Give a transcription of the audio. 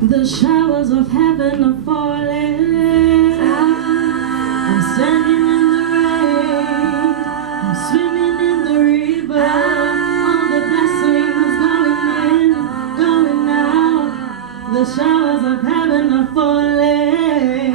The showers of heaven are falling. I'm standing in the rain. I'm swimming in the river. All the blessings going in, going out. The showers of heaven are falling.